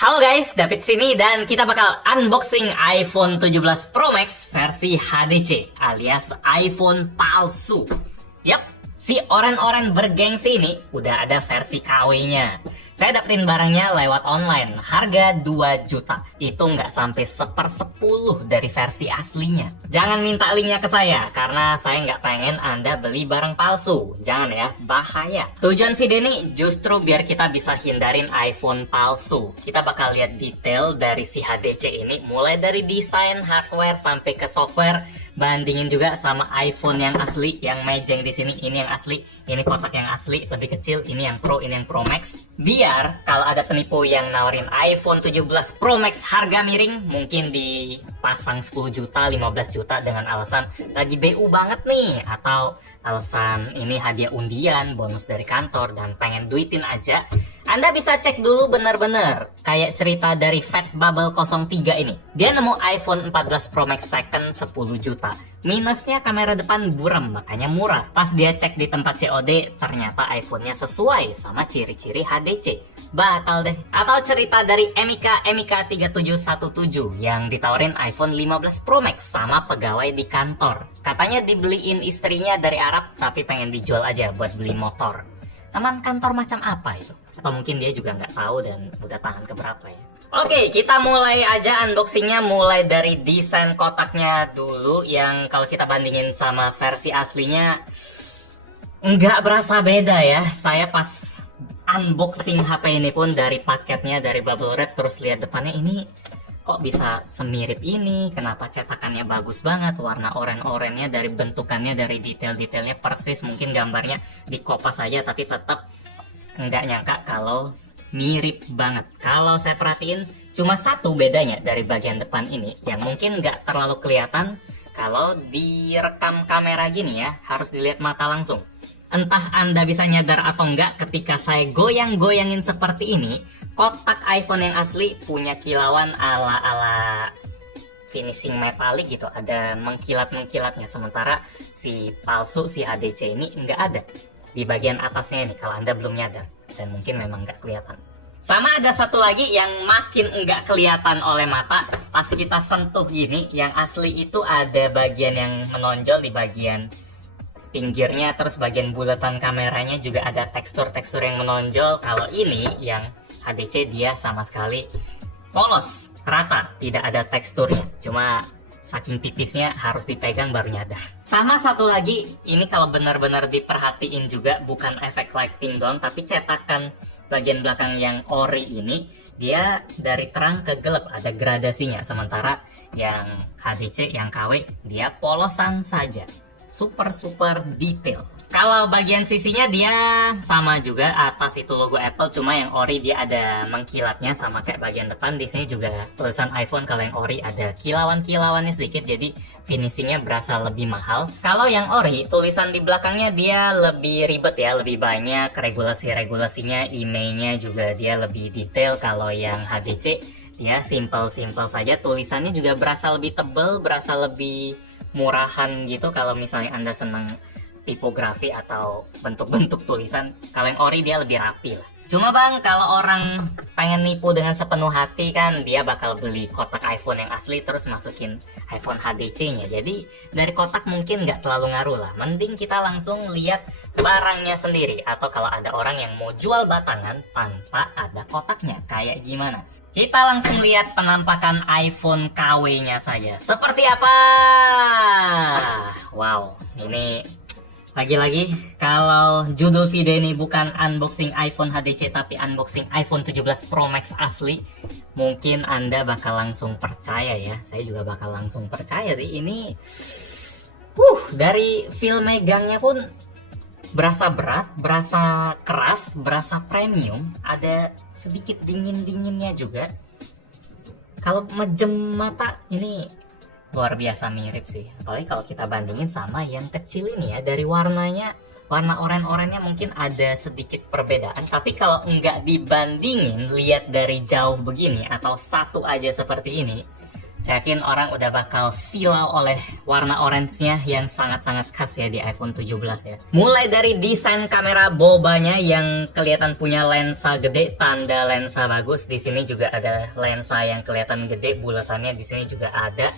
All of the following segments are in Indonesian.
Halo guys, David sini dan kita bakal unboxing iPhone 17 Pro Max versi HDC alias iPhone palsu. Yap, si oren-oren bergengsi ini udah ada versi KW-nya. Saya dapetin barangnya lewat online, harga 2 juta. Itu nggak sampai 1/10 dari versi aslinya. Jangan minta linknya ke saya, karena saya nggak pengen Anda beli barang palsu. Jangan ya, bahaya. Tujuan video ini justru biar kita bisa hindarin iPhone palsu. Kita bakal lihat detail dari si HDC ini, mulai dari desain, hardware, sampai ke software. Bandingin juga sama iPhone yang asli, yang mejeng di sini. Ini yang asli, ini kotak yang asli, lebih kecil. Ini yang Pro, ini yang Pro Max. Biar kalau ada penipu yang nawarin iPhone 17 Pro Max harga miring, mungkin dipasang 10 juta, 15 juta dengan alasan lagi BU banget nih, atau alasan ini hadiah undian, bonus dari kantor, dan pengen duitin aja. Anda bisa cek dulu bener-bener, kayak cerita dari Fat Bubble 03 ini. Dia nemu iPhone 14 Pro Max second 10 juta. Minusnya kamera depan buram, makanya murah. Pas dia cek di tempat COD, ternyata iPhone-nya sesuai sama ciri-ciri HDC. Batal deh. Atau cerita dari Emika 3717 yang ditawarin iPhone 15 Pro Max sama pegawai di kantor. Katanya dibeliin istrinya dari Arab, tapi pengen dijual aja buat beli motor. Teman kantor macam apa itu? Atau mungkin dia juga nggak tahu dan udah tahan keberapa ya. Oke, kita mulai aja unboxingnya, mulai dari desain kotaknya dulu, yang kalau kita bandingin sama versi aslinya nggak berasa beda ya. Saya pas unboxing HP ini pun dari paketnya, dari bubble wrap, terus lihat depannya ini kok bisa semirip ini, kenapa cetakannya bagus banget, warna oren-orennya, dari bentukannya, dari detail-detailnya persis, mungkin gambarnya dikopas saja tapi tetap nggak nyangka kalau mirip banget. Kalau saya perhatiin cuma satu bedanya dari bagian depan ini yang mungkin nggak terlalu kelihatan kalau direkam kamera gini ya, harus dilihat mata langsung. Entah Anda bisa nyadar atau enggak, ketika saya goyang-goyangin seperti ini, kotak iPhone yang asli punya kilauan ala-ala finishing metalik gitu, ada mengkilat-mengkilatnya, sementara si palsu, si HDC ini nggak ada di bagian atasnya ini kalau Anda belum nyadar, dan mungkin memang nggak kelihatan. Sama ada satu lagi yang makin nggak kelihatan oleh mata, pas kita sentuh gini, yang asli itu ada bagian yang menonjol di bagian pinggirnya, terus bagian bulatan kameranya juga ada tekstur-tekstur yang menonjol. Kalau ini yang HDC dia sama sekali polos, rata, tidak ada teksturnya, cuma saking tipisnya harus dipegang baru nyadar. Sama satu lagi, ini kalau benar-benar diperhatiin juga bukan efek lighting doang, tapi cetakan bagian belakang yang ori ini dia dari terang ke gelap, ada gradasinya, sementara yang HDC, yang KW, dia polosan saja. Super detail. Kalau bagian sisinya dia sama juga, atas itu logo Apple, cuma yang ori dia ada mengkilatnya sama kayak bagian depan. Di sini juga tulisan iPhone, kalau yang ori ada kilauan-kilauannya sedikit, jadi finishingnya berasa lebih mahal. Kalau yang ori, tulisan di belakangnya dia lebih ribet ya, lebih banyak regulasi-regulasinya, IMEI-nya juga dia lebih detail. Kalau yang HDC dia simple-simple saja, tulisannya juga berasa lebih tebal, berasa lebih murahan gitu. Kalau misalnya Anda seneng tipografi atau bentuk-bentuk tulisan, kalau yang ori dia lebih rapi lah. Cuma bang, kalau orang pengen nipu dengan sepenuh hati kan, dia bakal beli kotak iPhone yang asli terus masukin iPhone HDC-nya. Jadi dari kotak mungkin nggak terlalu ngaruh lah. Mending kita langsung lihat barangnya sendiri, atau kalau ada orang yang mau jual batangan tanpa ada kotaknya, kayak gimana. Kita langsung lihat penampakan iPhone KW-nya saja. Seperti apa? Wow, ini lagi-lagi kalau judul video ini bukan unboxing iPhone HDC tapi unboxing iPhone 17 Pro Max asli, mungkin Anda bakal langsung percaya ya. Saya juga bakal langsung percaya sih. Ini dari feel megangnya pun berasa berat, berasa keras, berasa premium, ada sedikit dingin-dinginnya juga. Kalau mejem mata ini luar biasa mirip sih, apalagi kalau kita bandingin sama yang kecil ini ya. Dari warnanya, warna oren-orennya mungkin ada sedikit perbedaan, tapi kalau nggak dibandingin, lihat dari jauh begini atau satu aja seperti ini, Saya yakin orang udah bakal silau oleh warna orange-nya yang sangat-sangat khas ya di iPhone 17 ya. Mulai dari desain kamera bobanya yang kelihatan punya lensa gede, tanda lensa bagus. Di sini juga ada lensa yang kelihatan gede, bulatannya di sini juga ada.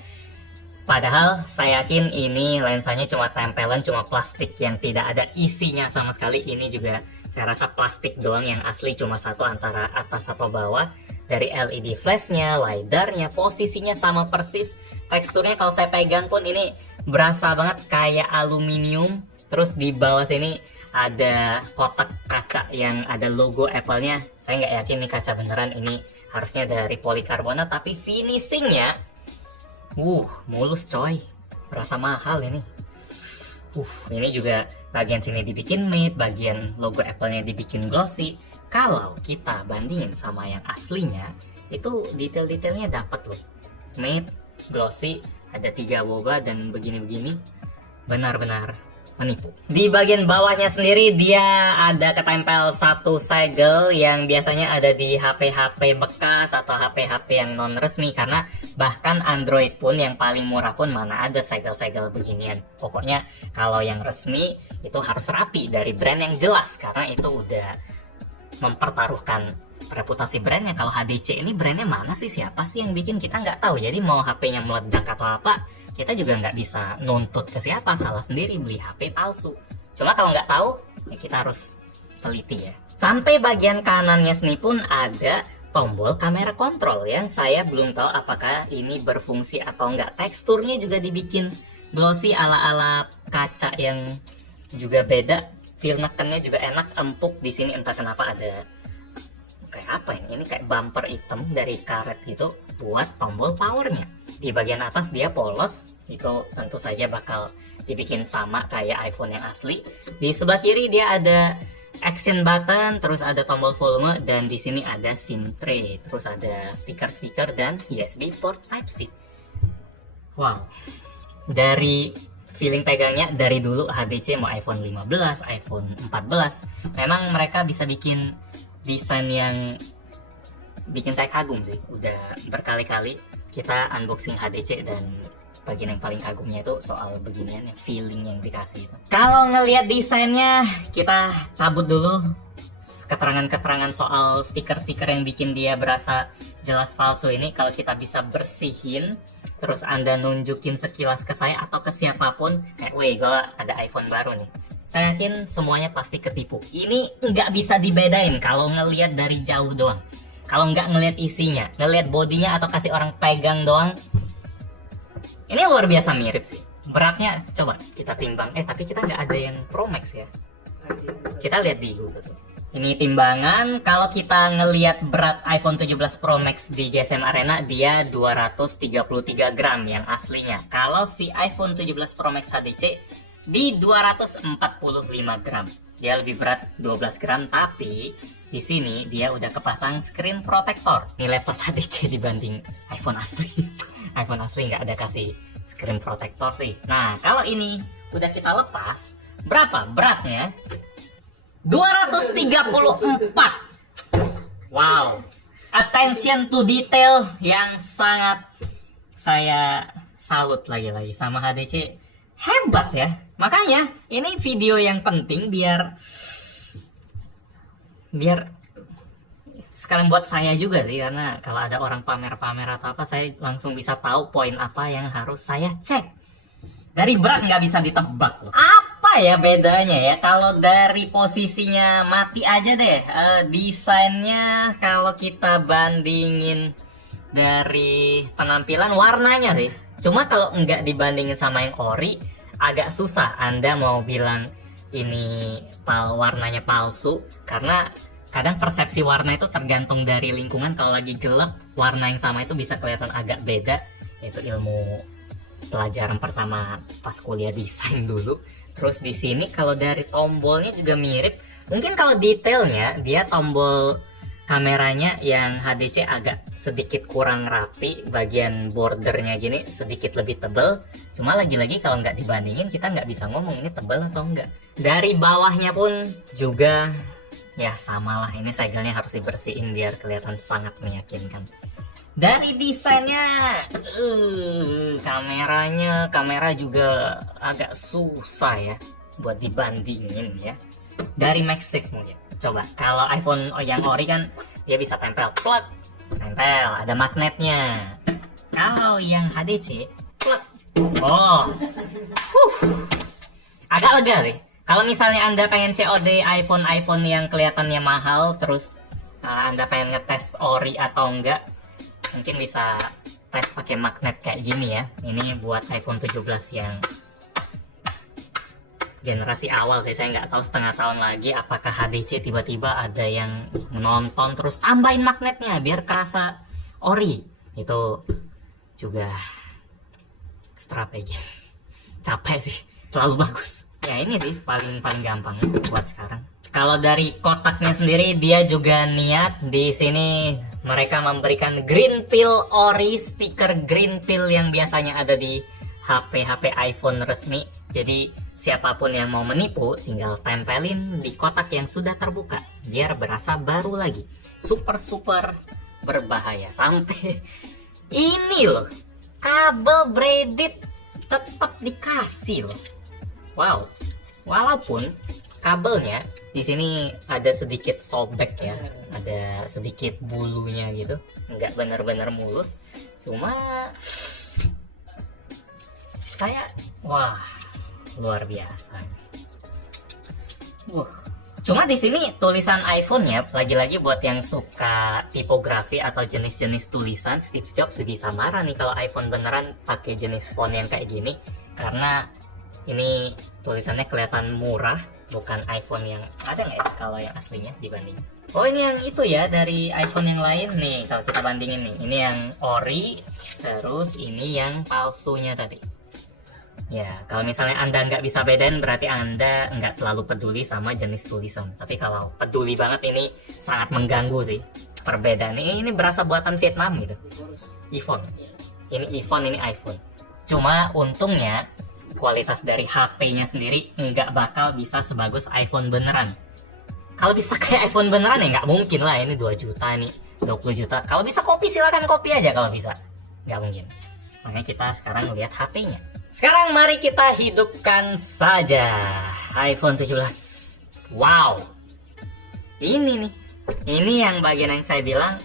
Padahal saya yakin ini lensanya cuma tempelan, cuma plastik yang tidak ada isinya sama sekali. Ini juga saya rasa plastik doang, yang asli cuma satu antara atas atau bawah. Dari LED flashnya, LiDAR-nya, posisinya sama persis. Teksturnya kalau saya pegang pun ini berasa banget kayak aluminium. Terus di bawah sini ada kotak kaca yang ada logo Apple-nya. Saya nggak yakin ini kaca beneran, ini harusnya dari polikarbonat. Tapi finishingnya, mulus coy. Berasa mahal ini. Ini juga bagian sini dibikin matte, bagian logo Apple-nya dibikin glossy. Kalau kita bandingin sama yang aslinya, itu detail-detailnya dapat loh. Matte, glossy, ada 3 boba dan begini-begini. Benar-benar menipu. Di bagian bawahnya sendiri dia ada ketempel satu segel yang biasanya ada di HP-HP bekas atau HP-HP yang non resmi, karena bahkan Android pun yang paling murah pun mana ada segel-segel beginian. Pokoknya kalau yang resmi itu harus rapi dari brand yang jelas, karena itu udah mempertaruhkan reputasi brandnya. Kalau HDC ini brandnya mana sih, siapa sih yang bikin, kita nggak tahu. Jadi mau HP-nya meledak atau apa, kita juga nggak bisa nuntut ke siapa, salah sendiri beli HP palsu. Cuma kalau nggak tahu, ya kita harus teliti ya. Sampai bagian kanannya sini pun ada tombol kamera kontrol yang saya belum tahu apakah ini berfungsi atau nggak. Teksturnya juga dibikin glossy ala-ala kaca yang juga beda. Feel nekennya juga enak, empuk. Di sini entah kenapa ada kayak apa ini kayak bumper hitam dari karet gitu buat tombol powernya. Di bagian atas dia polos, itu tentu saja bakal dibikin sama kayak iPhone yang asli. Di sebelah kiri dia ada action button, terus ada tombol volume, dan di sini ada SIM tray, terus ada speaker dan USB port Type-C. Wow, dari feeling pegangnya dari dulu HTC mau iPhone 15, iPhone 14, memang mereka bisa bikin desain yang bikin saya kagum sih. Udah berkali-kali kita unboxing HTC dan bagian yang paling kagumnya itu soal beginian, yang feeling yang dikasih itu. Kalau ngelihat desainnya, kita cabut dulu keterangan-keterangan soal stiker-stiker yang bikin dia berasa jelas palsu ini. Kalau kita bisa bersihin, terus Anda nunjukin sekilas ke saya atau ke siapapun, kayak weh gue ada iPhone baru nih, saya yakin semuanya pasti ketipu. Ini nggak bisa dibedain kalau ngelihat dari jauh doang. Kalau nggak ngelihat isinya, ngelihat bodinya atau kasih orang pegang doang, ini luar biasa mirip sih. Beratnya coba kita timbang, tapi kita nggak ada yang Pro Max ya. Kita lihat di Google. Ini timbangan, kalau kita ngelihat berat iPhone 17 Pro Max di GSM Arena, dia 233 gram yang aslinya. Kalau si iPhone 17 Pro Max HTC di 245 gram. Dia lebih berat 12 gram, tapi di sini dia udah kepasang screen protector. Nilai plus HTC dibanding iPhone asli. iPhone asli nggak ada kasih screen protector sih. Nah, kalau ini udah kita lepas, berapa beratnya? 234. Wow, attention to detail yang sangat saya salut lagi-lagi sama HTC. Hebat ya. Makanya ini video yang penting biar sekalian buat saya juga sih, karena kalau ada orang pamer-pamer atau apa, saya langsung bisa tahu poin apa yang harus saya cek. Dari berat nggak bisa ditebak loh. Apa ya bedanya ya? Kalau dari posisinya mati aja deh, desainnya kalau kita bandingin dari penampilan, warnanya sih. Cuma kalau nggak dibandingin sama yang ori, agak susah Anda mau bilang ini warnanya palsu, karena kadang persepsi warna itu tergantung dari lingkungan. Kalau lagi gelap, warna yang sama itu bisa kelihatan agak beda. Itu ilmu pelajaran pertama pas kuliah desain dulu. Terus di sini kalau dari tombolnya juga mirip. Mungkin kalau detailnya dia tombol kameranya yang HDC agak sedikit kurang rapi, bagian bordernya gini sedikit lebih tebal. Cuma lagi-lagi kalau nggak dibandingin kita nggak bisa ngomong ini tebal atau enggak. Dari bawahnya pun juga ya samalah, ini segelnya harus dibersihin biar kelihatan sangat meyakinkan. Dari desainnya, kamera juga agak susah ya buat dibandingin ya. Dari MagSafe mungkin. Coba kalau iPhone yang ori kan dia bisa tempel plug, tempel, ada magnetnya. Kalau yang HDC, plug. Oh, agak lega nih. Kalau misalnya Anda pengen COD iPhone yang kelihatannya mahal, terus Anda pengen ngetes ori atau enggak, mungkin bisa tes pakai magnet kayak gini ya. Ini buat iPhone 17 yang generasi awal sih. Saya nggak tahu setengah tahun lagi apakah HDC tiba-tiba ada yang menonton terus tambahin magnetnya biar kerasa ori. Itu juga strategi. Capek sih, terlalu bagus. Ya ini sih paling gampang buat sekarang. Kalau dari kotaknya sendiri dia juga niat di sini mereka memberikan green pill ori, stiker green pill yang biasanya ada di HP iPhone resmi. Jadi siapapun yang mau menipu tinggal tempelin di kotak yang sudah terbuka biar berasa baru lagi. Super berbahaya. Sampai ini loh, kabel braided tetap dikasih loh. Wow. Walaupun kabelnya di sini ada sedikit sobek ya, ada sedikit bulunya gitu, nggak benar-benar mulus. Cuma wah, luar biasa. Cuma di sini tulisan iPhone-nya lagi-lagi buat yang suka tipografi atau jenis-jenis tulisan, Steve Jobs bisa marah nih kalau iPhone beneran pakai jenis font yang kayak gini, karena ini tulisannya kelihatan murah, bukan iPhone yang ada nggak ya kalau yang aslinya dibanding. Oh ini yang itu ya dari iPhone yang lain nih, kalau kita bandingin nih, ini yang ori, terus ini yang palsunya tadi. Ya kalau misalnya Anda nggak bisa bedain berarti Anda nggak terlalu peduli sama jenis tulisan. Tapi kalau peduli banget ini sangat mengganggu sih perbedaan. Ini berasa buatan Vietnam gitu. iPhone, ini iPhone, ini iPhone. Cuma untungnya kualitas dari HP-nya sendiri nggak bakal bisa sebagus iPhone beneran. Kalau bisa kayak iPhone beneran ya nggak mungkin lah, ini 2 juta nih, 20 juta. Kalau bisa kopi silakan kopi aja kalau bisa. Nggak mungkin. Makanya kita sekarang lihat HP-nya. Sekarang mari kita hidupkan saja iPhone 17. Wow. Ini nih. Ini yang bagian yang saya bilang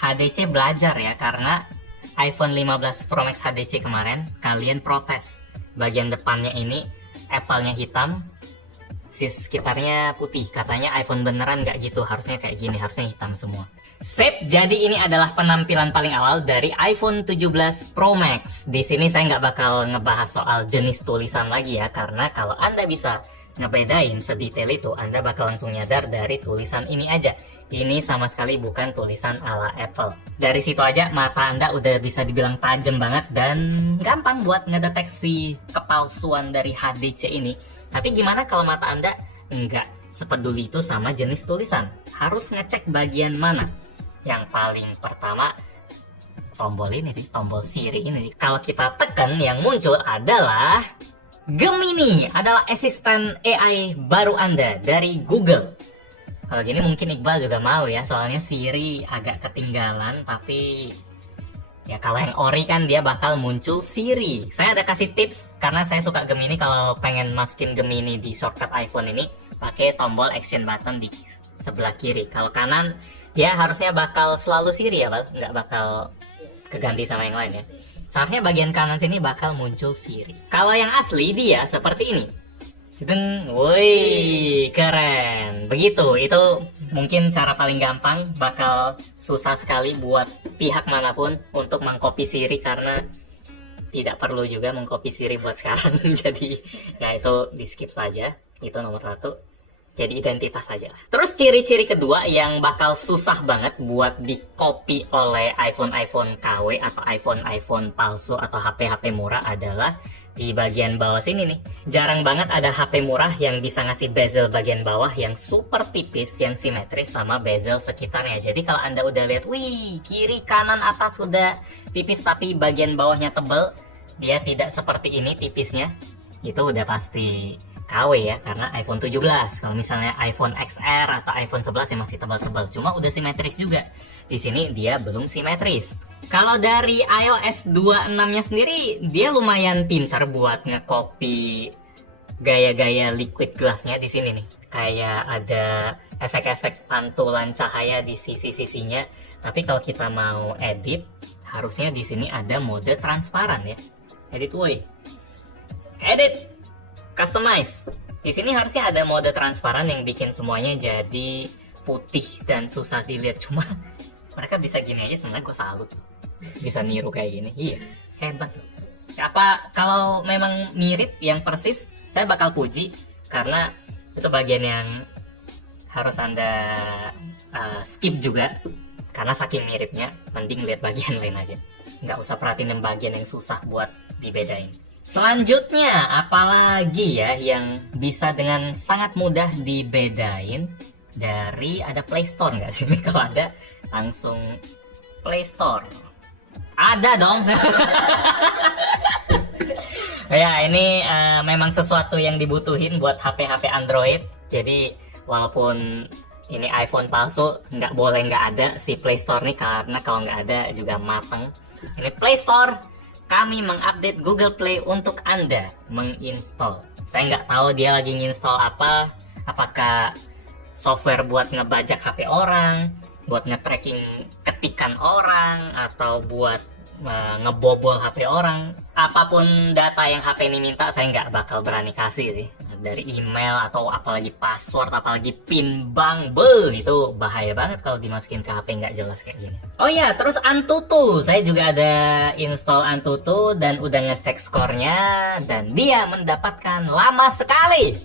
HDC belajar ya, karena iPhone 15 Pro Max HDC kemarin kalian protes. Bagian depannya ini Apple-nya hitam, sekitarnya putih. Katanya iPhone beneran nggak gitu, harusnya kayak gini, harusnya hitam semua. Sip, jadi ini adalah penampilan paling awal dari iPhone 17 Pro Max. Di sini saya nggak bakal ngebahas soal jenis tulisan lagi ya, karena kalau Anda bisa ngebedain sedetail itu, Anda bakal langsung nyadar dari tulisan ini aja. Ini sama sekali bukan tulisan ala Apple. Dari situ aja mata Anda udah bisa dibilang tajam banget dan gampang buat ngedeteksi kepalsuan dari HDC ini. Tapi gimana kalau mata Anda nggak sepeduli itu sama jenis tulisan? Harus ngecek bagian mana? Yang paling pertama tombol ini sih, tombol Siri ini. Kalau kita tekan yang muncul adalah Gemini, adalah asisten AI baru Anda dari Google. Kalau gini mungkin Iqbal juga mau ya, soalnya Siri agak ketinggalan. Tapi ya kalau yang ori kan dia bakal muncul Siri. Saya ada kasih tips karena saya suka Gemini. Kalau pengen masukin Gemini di shortcut iPhone ini, pakai tombol action button di sebelah kiri. Kalau kanan ya harusnya bakal selalu Siri ya, nggak bakal keganti sama yang lain ya. Seharusnya bagian kanan sini bakal muncul Siri. Kalau yang asli dia seperti ini. Woi, keren. Begitu, itu mungkin cara paling gampang. Bakal susah sekali buat pihak manapun untuk mengcopy Siri, karena tidak perlu juga mengcopy Siri buat sekarang. Jadi ya itu di skip saja. Itu nomor 1. Jadi identitas saja. Terus ciri-ciri kedua yang bakal susah banget buat di-copy oleh iPhone KW atau iPhone palsu atau HP murah adalah di bagian bawah sini nih. Jarang banget ada HP murah yang bisa ngasih bezel bagian bawah yang super tipis, yang simetris sama bezel sekitarnya. Jadi kalau Anda udah lihat, wih, kiri, kanan, atas udah tipis tapi bagian bawahnya tebal, dia tidak seperti ini tipisnya. Itu udah pasti KW ya, karena iPhone 17. Kalau misalnya iPhone XR atau iPhone 11 ya masih tebal-tebal, cuma udah simetris juga. Di sini dia belum simetris. Kalau dari iOS 26-nya sendiri, dia lumayan pintar buat nge-copy gaya-gaya liquid glass-nya di sini nih. Kayak ada efek-efek pantulan cahaya di sisi-sisinya. Tapi kalau kita mau edit, harusnya di sini ada mode transparan ya. Edit woi. Edit. Customize. Di sini harusnya ada mode transparan yang bikin semuanya jadi putih dan susah dilihat. Cuma mereka bisa gini aja, sebenarnya gue salut. Bisa niru kayak gini. Iya, hebat. Apa kalau memang mirip yang persis, saya bakal puji karena itu bagian yang harus Anda skip juga. Karena saking miripnya, mending lihat bagian lain aja. Nggak usah perhatiin yang bagian yang susah buat dibedain. Selanjutnya, apalagi ya yang bisa dengan sangat mudah dibedain dari ada Play Store nggak sih? Kalau ada, langsung Play Store. Ada dong. Ya, ini memang sesuatu yang dibutuhin buat HP-HP Android. Jadi, walaupun ini iPhone palsu, nggak boleh nggak ada si Play Store nih, karena kalau nggak ada juga mateng. Ini Play Store. Kami mengupdate Google Play untuk Anda menginstall. Saya nggak tahu dia lagi nginstall apa. Apakah software buat ngebajak HP orang, buat nge-tracking ketikan orang, atau buat ngebobol HP orang. Apapun data yang HP ini minta, saya nggak bakal berani kasih sih. Dari email atau apalagi password, apalagi pin bank, itu bahaya banget kalau dimasukin ke HP nggak jelas kayak gini. Oh ya, terus Antutu, saya juga ada install Antutu dan udah ngecek skornya, dan dia mendapatkan lama sekali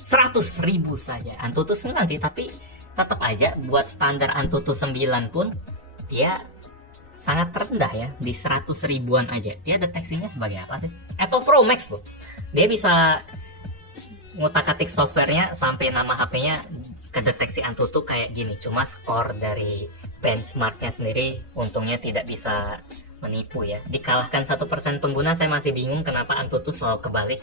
100.000 saja. Antutu 9 sih, tapi tetap aja buat standar Antutu 9 pun dia sangat rendah ya, di 100 ribuan aja. Dia deteksinya sebagai apa sih? Apple Pro Max loh. Dia bisa ngutak-atik softwarenya sampai nama HP-nya kedeteksi Antutu kayak gini. Cuma skor dari benchmarknya sendiri untungnya tidak bisa menipu ya. Dikalahkan 1% pengguna, saya masih bingung kenapa Antutu selalu kebalik,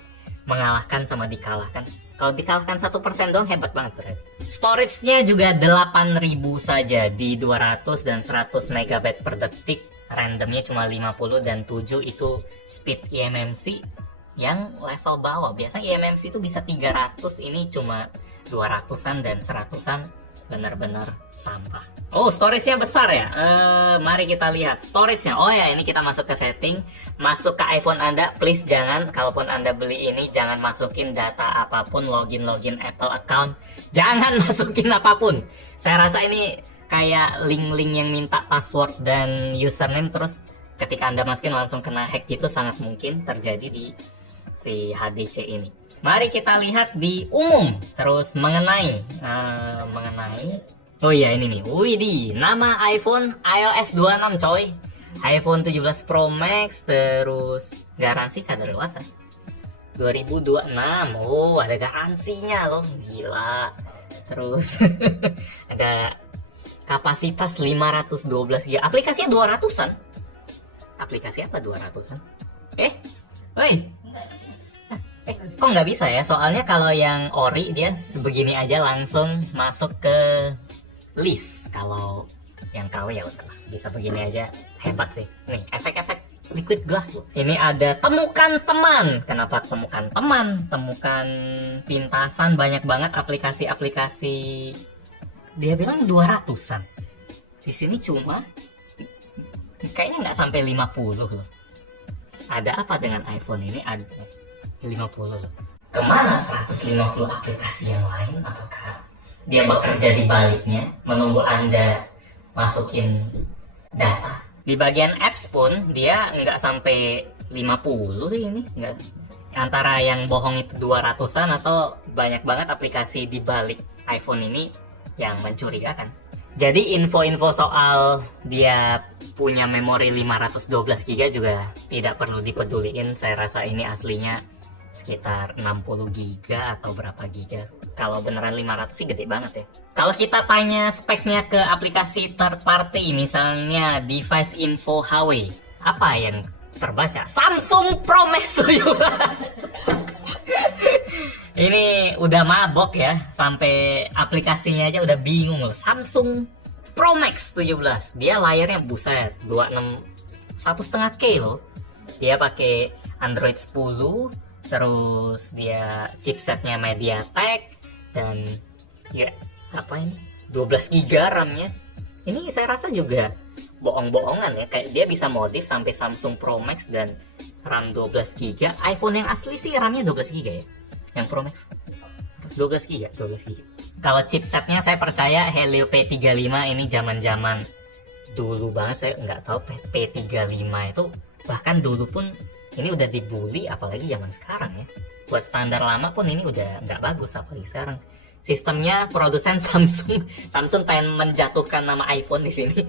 mengalahkan sama dikalahkan. Kalau dikalahkan 1% dong, hebat banget berarti. Storage-nya juga 8.000 saja di 200 dan 100 MB per detik. Randomnya cuma 50 dan 7 itu speed eMMC yang level bawah. Biasanya eMMC itu bisa 300, ini cuma 200-an dan 100-an, benar-benar sampah. Oh, storage-nya besar ya. Mari kita lihat storage-nya. Oh ya, ini kita masuk ke setting, masuk ke iPhone Anda. Please jangan, kalaupun Anda beli ini, jangan masukin data apapun, login Apple account. Jangan masukin apapun. Saya rasa ini kayak link-link yang minta password dan username, terus ketika Anda masukin langsung kena hack gitu, sangat mungkin terjadi di si HDC ini. Mari kita lihat di umum, terus mengenai oh iya ini nih, widih, nama iPhone iOS 26 coy, iPhone 17 Pro Max, terus garansi kadaluarsa 2026. Oh, ada garansinya loh, gila. Terus ada kapasitas 512 GB, aplikasinya 200-an. Aplikasi apa 200-an? Woi, kok nggak bisa ya? Soalnya kalau yang ori dia begini aja langsung masuk ke list. Kalau yang KW ya udah bisa begini aja, hebat sih. Nih efek-efek liquid glass loh. Ini ada temukan teman. Kenapa temukan teman? Temukan pintasan, banyak banget aplikasi-aplikasi. Dia bilang 200-an. Di sini cuma kayaknya nggak sampai 50 loh. Ada apa dengan iPhone ini? Ada 50 loh. Kemana 150 aplikasi yang lain? Apakah dia bekerja di baliknya, menunggu Anda masukin data? Di bagian apps pun dia nggak sampai 50 sih ini. Nggak. Antara yang bohong itu 200-an atau banyak banget aplikasi di balik iPhone ini yang mencurigakan. Jadi info-info soal dia punya memori 512 GB juga tidak perlu dipeduliin. Saya rasa ini aslinya sekitar 60 GB atau berapa giga. Kalau beneran 500 sih gede banget ya. Kalau kita tanya speknya ke aplikasi third party, misalnya device info Huawei, apa yang terbaca? Samsung Pro Max 17. Ini udah mabok ya, sampai aplikasinya aja udah bingung loh. Samsung Pro Max 17, dia layarnya buset 26 1,5K loh. Dia pakai Android 10, terus dia chipsetnya MediaTek dan ya apa ini 12 GB RAM-nya. Ini saya rasa juga bohong-bohongan ya, kayak dia bisa modif sampai Samsung Pro Max dan RAM 12 GB. iPhone yang asli sih RAM-nya 12 GB ya. Yang Pro Max 12 GB, 12 GB. Kalau chipsetnya saya percaya Helio P35 ini zaman-zaman dulu banget, saya nggak tahu P35 itu bahkan dulu pun ini udah dibully, apalagi zaman sekarang ya. Buat standar lama pun ini udah nggak bagus, apalagi sekarang. Sistemnya produsen Samsung pengen menjatuhkan nama iPhone di sini.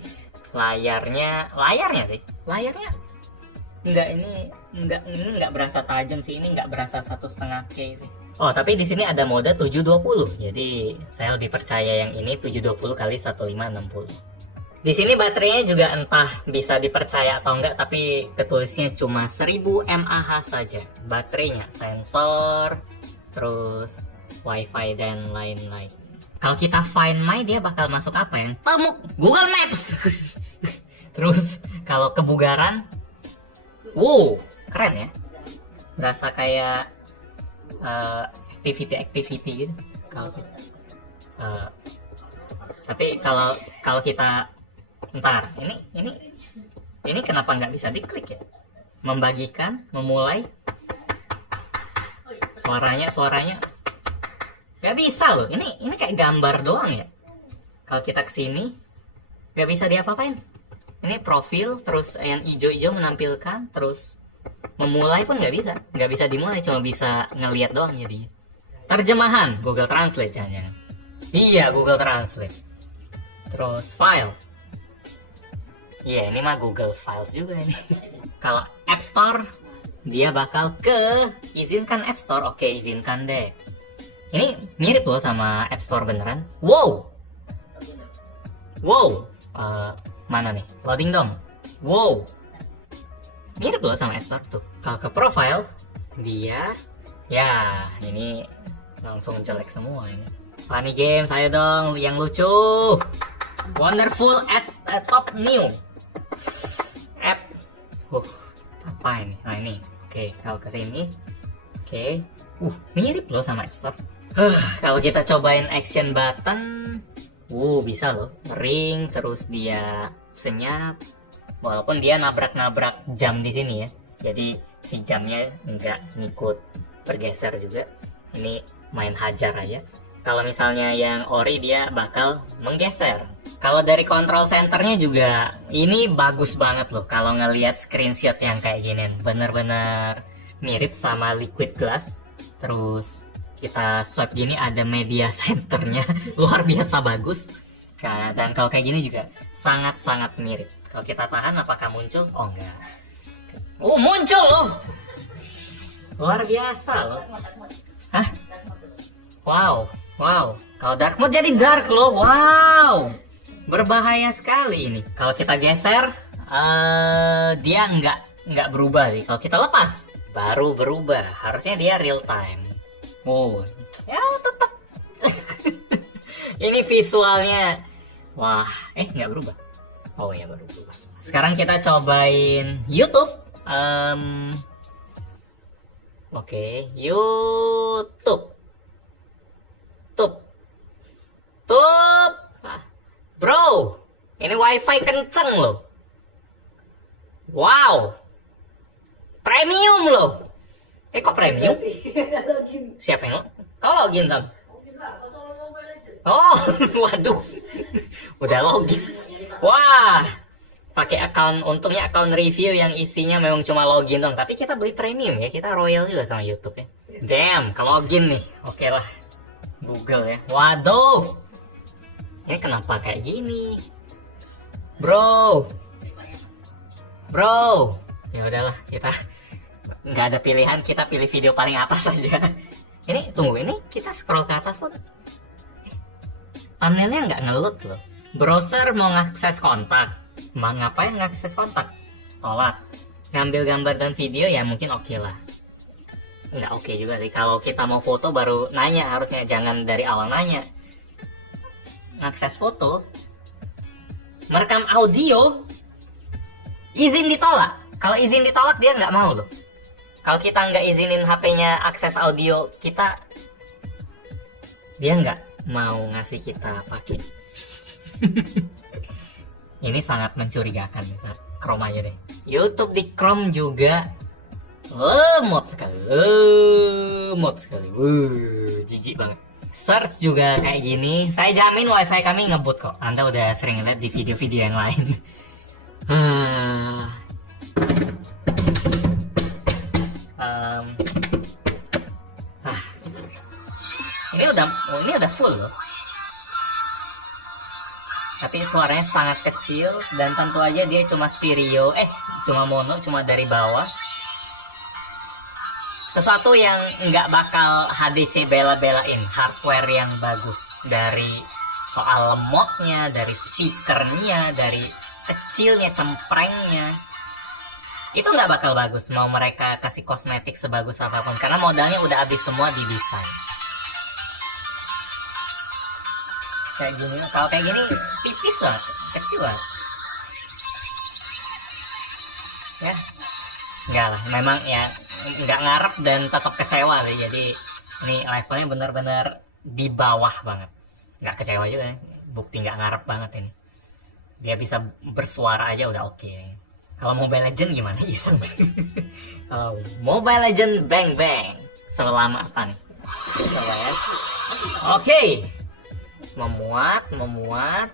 Layarnya sih, layarnya nggak berasa tajam sih, ini nggak berasa 1,5K sih. Oh, tapi di sini ada mode 720, jadi saya lebih percaya yang ini 720 kali 1560. Di sini baterainya juga entah bisa dipercaya atau enggak, tapi ketulisnya cuma 1000 mAh saja baterainya, sensor, terus wifi dan lain-lain. Kalau kita find my, dia bakal masuk apa ya? Temu Google Maps. Terus kalau kebugaran, wow, keren ya. Berasa kayak activity gitu. Tapi kalau kita ntar ini kenapa nggak bisa diklik ya? Membagikan, memulai, suaranya nggak bisa loh. Ini kayak gambar doang ya. Kalau kita kesini nggak bisa diapa-apain. Ini profil, terus yang hijau-hijau menampilkan, terus memulai pun nggak bisa dimulai, cuma bisa ngelihat doang. Jadi terjemahan Google Translate jangan. Iya, Google Translate. Terus file. Iya, ini mah Google Files juga ini. Kalau App Store, dia bakal ke izinkan App Store. Oke, izinkan deh. Ini mirip loh sama App Store beneran. Wow. Mana nih? Loading dong. Wow. Mirip loh sama App Store tuh. Kalau ke profile, dia ya ini langsung jelek semua ini. Funny game saya dong yang lucu. Wonderful at top new app. Apa ini? Nah ini. Oke, kalau ke sini. Oke. Mirip loh sama App Store. Kalau kita cobain action button, bisa loh. Ring, terus dia senyap. Walaupun dia nabrak-nabrak jam di sini ya. Jadi si jamnya nggak ngikut bergeser juga. Ini main hajar aja. Kalau misalnya yang ori dia bakal menggeser. Kalau dari control centernya juga ini bagus banget loh. Kalau ngelihat screenshot yang kayak gini, bener-bener mirip sama Liquid Glass. Terus kita swipe gini ada media centernya, luar biasa bagus. Dan kalau kayak gini juga sangat-sangat mirip. Kalau kita tahan apakah muncul? Oh enggak. Muncul loh. Luar biasa loh. Hah? Wow. Kalau dark mode jadi dark loh. Wow. Berbahaya sekali ini. Kalau kita geser, dia nggak berubah nih. Kalau kita lepas, baru berubah. Harusnya dia real time. Ya tetap. Ini visualnya. Wah, nggak berubah. Oh ya baru berubah. Sekarang kita cobain YouTube. Oke, YouTube. Bro, ini wifi kenceng loh. Wow, premium loh. Kok premium? Siapa yang kau login Sam? Oh, waduh, udah login. Wah, pakai account, untungnya account review yang isinya memang cuma login dong. Tapi kita beli premium ya, kita royal juga sama YouTube ya. Damn, ke login nih. Oke lah, Google ya. Waduh. Ini kenapa kayak gini, bro? Ya udahlah, kita nggak ada pilihan, kita pilih video paling atas saja. Ini tunggu, ini kita scroll ke atas pun thumbnailnya nggak ngeload loh. Browser mau ngakses kontak, ngapain ngakses kontak? Tolak. Ngambil gambar dan video ya mungkin oke lah. nggak oke juga sih. Kalau kita mau foto baru nanya, harusnya jangan dari awal nanya. Ngakses foto, merekam audio, izin ditolak. Kalau izin ditolak dia nggak mau loh. Kalau kita nggak izinin HP-nya akses audio kita, dia nggak mau ngasih kita pakai. Ini sangat mencurigakan ya, Chrome aja deh. YouTube di Chrome juga lemot sekali, jijik banget. Search juga kayak gini. Saya jamin wifi kami ngebut kok. Anda udah sering lihat di video-video yang lain. Ini udah full loh. Tapi suaranya sangat kecil dan tentu aja dia cuma stereo, cuma mono, cuma dari bawah. Sesuatu yang nggak bakal HDC bela-belain, hardware yang bagus. Dari soal lemotnya, dari speakernya, dari kecilnya, cemprengnya. Itu nggak bakal bagus, mau mereka kasih kosmetik sebagus apapun. Karena modalnya udah habis semua di desain. Kayak gini, kalau kayak gini tipis banget, kecil banget. Ya, enggak lah, memang ya nggak ngarep dan tetap kecewa sih. Jadi ini levelnya benar-benar di bawah banget. Nggak kecewa juga, bukti nggak ngarep banget ini. Dia bisa bersuara aja udah oke. Kalau Mobile Legend gimana iseng? Mobile Legend bang bang selama apa nih? Coba ya. Oke. Memuat. Muat.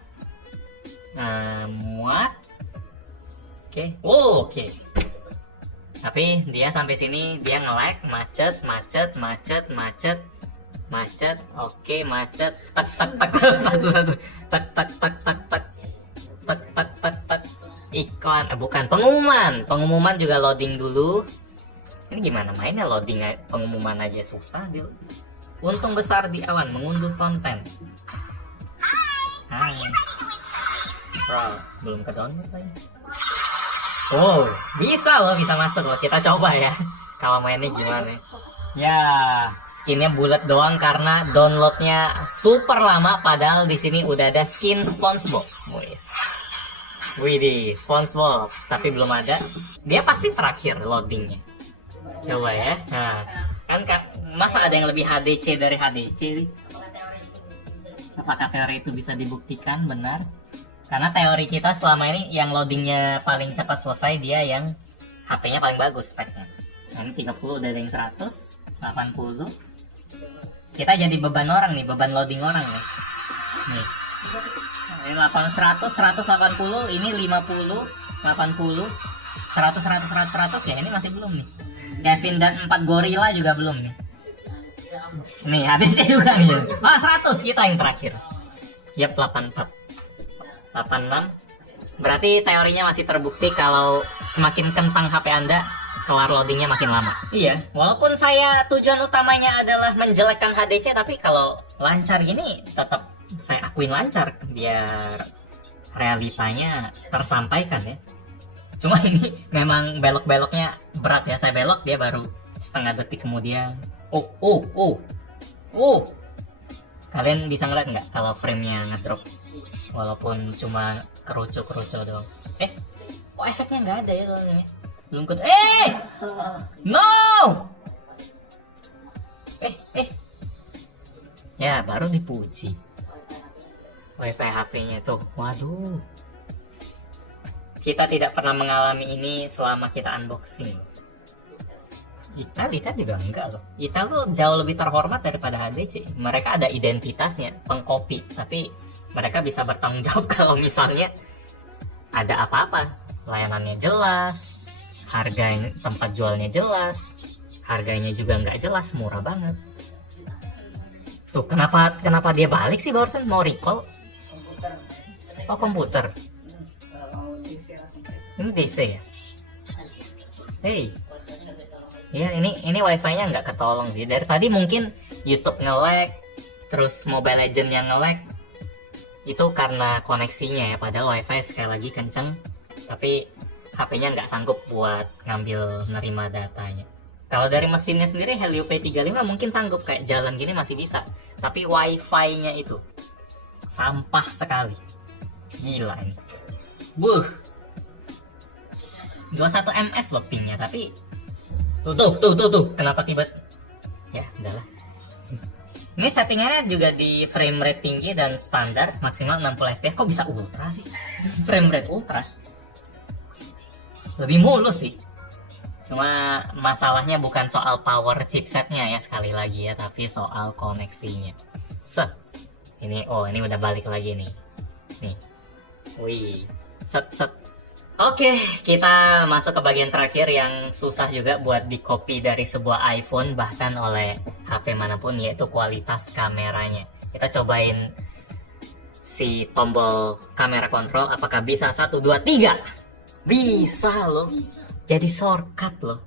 Oke. Tapi dia sampai sini dia nge-lag, macet. Oke, macet. Tak satu-satu. Tak. Iklan, bukan pengumuman juga loading dulu. Ini gimana mainnya loading pengumuman aja susah dia. Untung besar di awan mengunduh konten. Hai. Bro, belum ke download lagi. Oh, bisa masuk loh. Kita coba ya. Kalau mainnya gimana? Ya, skinnya bulat doang karena downloadnya super lama. Padahal di sini udah ada skin SpongeBob. Widih, SpongeBob. Tapi belum ada. Dia pasti terakhir loadingnya. Coba ya. Nah, kan masa ada yang lebih HDC dari HDC? Apakah teori itu bisa dibuktikan benar? Karena teori kita selama ini yang loadingnya paling cepat selesai dia yang HP-nya paling bagus speknya. Ini 30 udah ada yang 100, 80. Kita jadi beban orang nih, beban loading orang nih. Nih. Ini 100, 180, ini 50, 80, 100 ya ini masih belum nih. Kevin dan 4 gorila juga belum nih. Nih HDC juga nih. 100 kita yang terakhir. Yap, 84. 86. Berarti teorinya masih terbukti kalau semakin kentang HP Anda, kelar loadingnya makin lama. Iya, walaupun saya tujuan utamanya adalah menjelekkan HDC, tapi kalau lancar gini tetap saya akuin lancar biar realitanya tersampaikan ya. Cuma ini memang belok-beloknya berat ya. Saya belok dia baru setengah detik kemudian. Kalian bisa ngeliat nggak kalau framenya ngedrop? Walaupun cuma kerucu-kerucu doang. Efeknya nggak ada ya soalnya. Belum ke. No. Ya baru dipuji. Wifi HP-nya tuh. Waduh. Kita tidak pernah mengalami ini selama kita unboxing. Ital juga enggak loh. Ital tuh jauh lebih terhormat daripada HDC. Mereka ada identitasnya, pengkopi. Tapi mereka bisa bertanggung jawab kalau misalnya ada apa-apa. Layanannya jelas, harga tempat jualnya jelas, harganya juga nggak jelas, murah banget. Tuh kenapa dia balik sih barusan mau recall? Oh komputer. Ini DC ya? Hey. Ya ini wifi-nya nggak ketolong sih. Dari tadi mungkin YouTube nge-lag, terus Mobile Legends yang nge-lag. Itu karena koneksinya ya, padahal wifi sekali lagi kenceng, tapi HP-nya nggak sanggup buat nerima datanya. Kalau dari mesinnya sendiri Helio P35 mungkin sanggup, kayak jalan gini masih bisa. Tapi wifi-nya itu sampah sekali. Gila ini. Buh. 21 ms loh pingnya, tapi tuh. Kenapa tiba? Ya, udahlah. Ini settingannya juga di frame rate tinggi dan standar maksimal 60 fps. Kok bisa ultra sih? Frame rate ultra lebih mulus sih. Cuma masalahnya bukan soal power chipsetnya ya, sekali lagi ya, tapi soal koneksinya. Set. Ini udah balik lagi nih. Nih. Wih. Set. Oke, kita masuk ke bagian terakhir yang susah juga buat di copy dari sebuah iPhone bahkan oleh HP manapun, yaitu kualitas kameranya. Kita cobain si tombol kamera kontrol apakah bisa 1 2 3. Bisa loh. Jadi shortcut loh.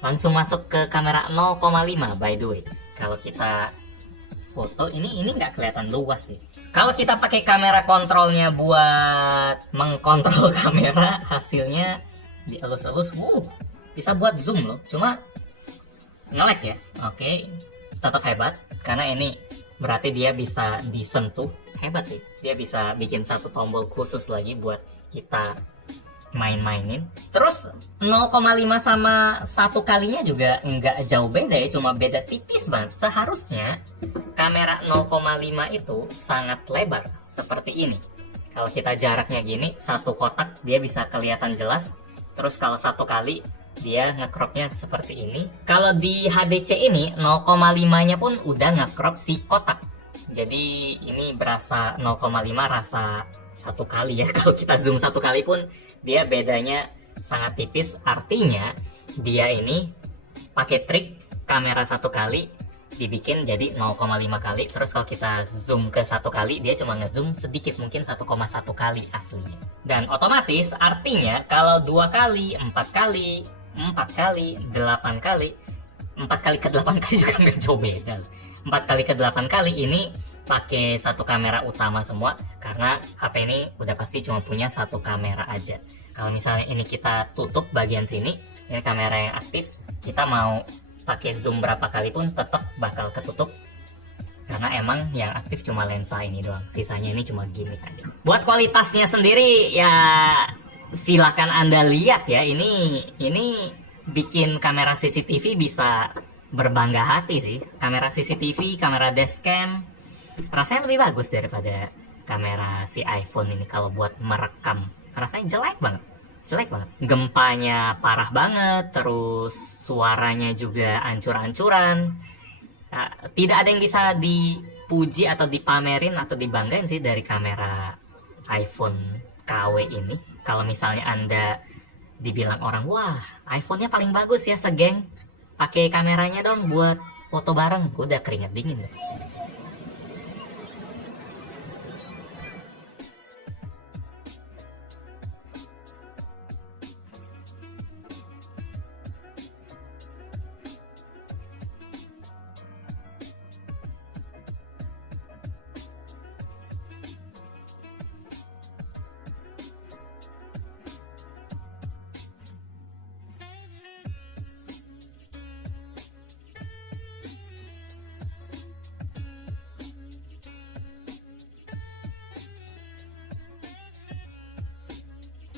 Langsung masuk ke kamera 0,5 by the way. Kalau kita foto ini nggak kelihatan luas sih. Kalau kita pakai kamera kontrolnya buat mengkontrol kamera, hasilnya dielus-elus, bisa buat zoom loh. Cuma nge-lag ya. Oke, tetap hebat karena ini berarti dia bisa disentuh. Hebat sih. Dia bisa bikin satu tombol khusus lagi buat kita main-mainin. Terus 0,5 sama 1 kalinya juga nggak jauh beda ya, cuma beda tipis banget. Seharusnya kamera 0,5 itu sangat lebar seperti ini. Kalau kita jaraknya gini, satu kotak dia bisa kelihatan jelas. Terus kalau 1 kali dia ngecropnya seperti ini. Kalau di HDC ini 0,5 nya pun udah ngecrop si kotak. Jadi ini berasa 0,5 rasa 1 kali ya. Kalau kita zoom 1 kali pun dia bedanya sangat tipis. Artinya dia ini pakai trik kamera 1 kali dibikin jadi 0,5 kali. Terus kalau kita zoom ke 1 kali, dia cuma ngezoom sedikit, mungkin 1,1 kali aslinya. Dan otomatis artinya kalau 2 kali, 4 kali, 4 kali, 8 kali, 4 kali ke 8 kali juga nggak jauh beda. 4 kali ke 8 kali ini pakai 1 kamera utama semua, karena HP ini udah pasti cuma punya 1 kamera aja. Kalau misalnya ini kita tutup bagian sini, ini kamera yang aktif, kita mau pakai zoom berapa kali pun tetap bakal ketutup, karena emang yang aktif cuma lensa ini doang, sisanya ini cuma gimmick aja. Buat kualitasnya sendiri ya silahkan Anda lihat ya, ini bikin kamera CCTV bisa berbangga hati sih. Kamera CCTV, kamera dashcam rasanya lebih bagus daripada kamera si iPhone ini. Kalau buat merekam rasanya jelek banget. Gempanya parah banget, terus suaranya juga ancur-ancuran. Nah, tidak ada yang bisa dipuji atau dipamerin atau dibanggain sih dari kamera iPhone KW ini. Kalau misalnya Anda dibilang orang, wah iPhone-nya paling bagus ya segeng, pakai kameranya dong buat foto bareng, udah keringet dingin deh.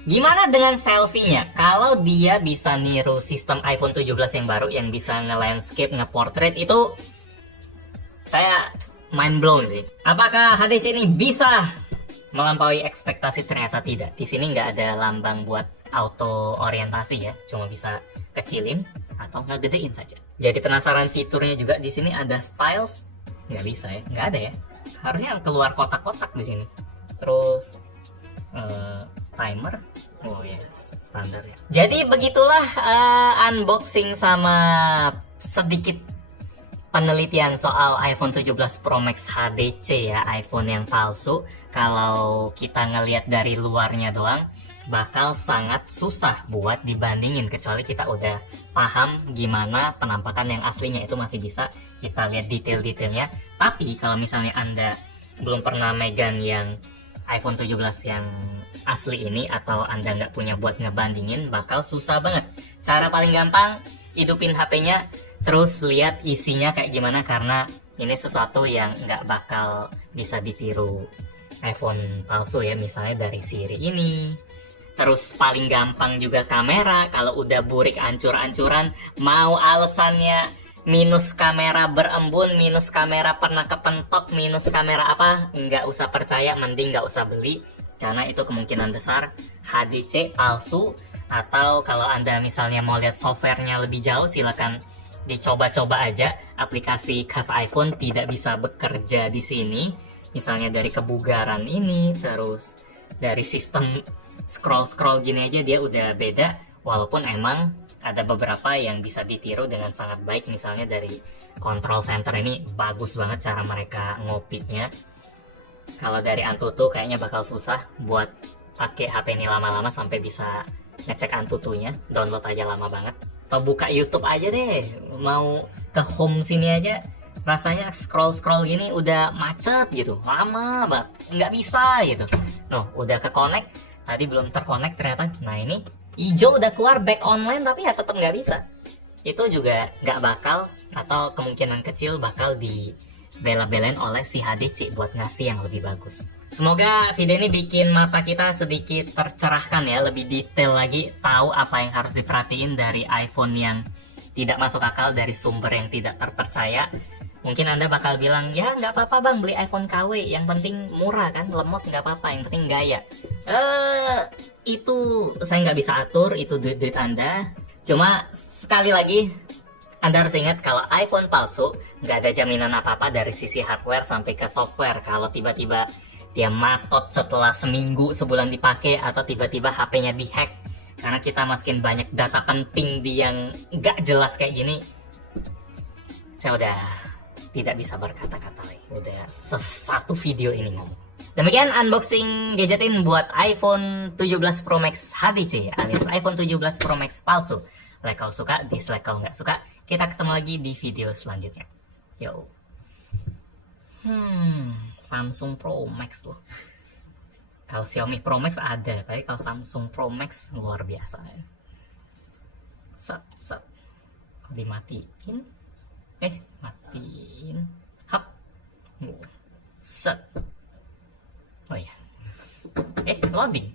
Gimana dengan selfie-nya? Kalau dia bisa niru sistem iPhone 17 yang baru yang bisa nge-landscape, nge-portrait, itu saya mind blown sih. Apakah HTC ini bisa melampaui ekspektasi? Ternyata tidak. Di sini nggak ada lambang buat auto orientasi ya, cuma bisa kecilin atau ngegedein saja. Jadi penasaran fiturnya juga, di sini ada styles, nggak bisa ya, nggak ada ya. Harusnya keluar kotak-kotak di sini. Terus timer, oh yes, standar ya. Jadi begitulah unboxing sama sedikit penelitian soal iPhone 17 Pro Max HDC ya, iPhone yang palsu. Kalau kita ngelihat dari luarnya doang, bakal sangat susah buat dibandingin, kecuali kita udah paham gimana penampakan yang aslinya. Itu masih bisa kita lihat detail-detailnya. Tapi kalau misalnya Anda belum pernah megang yang iPhone 17 yang asli ini, atau Anda nggak punya buat ngebandingin, bakal susah banget. Cara paling gampang, hidupin HP-nya, terus lihat isinya kayak gimana, karena ini sesuatu yang nggak bakal bisa ditiru iPhone palsu ya, misalnya dari Siri ini. Terus paling gampang juga kamera, kalau udah burik ancur-ancuran, mau alasannya minus kamera berembun, minus kamera pernah kepentok, minus kamera apa, nggak usah percaya, mending nggak usah beli, karena itu kemungkinan besar HDC palsu. Atau kalau Anda misalnya mau lihat softwarenya lebih jauh, silakan dicoba-coba aja. Aplikasi khas iPhone tidak bisa bekerja di sini. Misalnya dari kebugaran ini, terus dari sistem scroll-scroll gini aja dia udah beda. Walaupun emang ada beberapa yang bisa ditiru dengan sangat baik. Misalnya dari control center ini bagus banget cara mereka ngopinya. Kalau dari Antutu kayaknya bakal susah buat pakai HP ini lama-lama sampai bisa ngecek Antutunya, download aja lama banget. Atau buka YouTube aja deh, mau ke home sini aja rasanya scroll gini udah macet gitu, lama banget, nggak bisa gitu. Udah ke connect, tadi belum terconnect ternyata. Nah ini hijau udah keluar back online, tapi ya tetap nggak bisa. Itu juga nggak bakal, atau kemungkinan kecil bakal dibela-belain oleh si HDC buat ngasih yang lebih bagus. Semoga video ini bikin mata kita sedikit tercerahkan ya, lebih detail lagi, tahu apa yang harus diperhatiin dari iPhone yang tidak masuk akal, dari sumber yang tidak terpercaya. Mungkin Anda bakal bilang, ya nggak apa-apa bang, beli iPhone KW, yang penting murah kan, lemot nggak apa-apa, yang penting gaya. Itu saya nggak bisa atur, itu duit-duit Anda. Cuma sekali lagi, Anda harus ingat kalau iPhone palsu nggak ada jaminan apa-apa dari sisi hardware sampai ke software. Kalau tiba-tiba dia matot setelah seminggu, sebulan dipakai, atau tiba-tiba HP-nya dihack karena kita masukin banyak data penting di yang nggak jelas kayak gini, saya udah tidak bisa berkata-kata lagi. Udah satu video ini ngomong. Demikian unboxing gadgetin buat iPhone 17 Pro Max HTC alias iPhone 17 Pro Max palsu. Like kalau suka, dislike kalau nggak suka. Kita ketemu lagi di video selanjutnya. Yo. Samsung Pro Max loh. Kalau Xiaomi Pro Max ada, tapi kalau Samsung Pro Max luar biasa. Set. Dimatiin. Matiin. Hap. Set. Oh iya. Loading.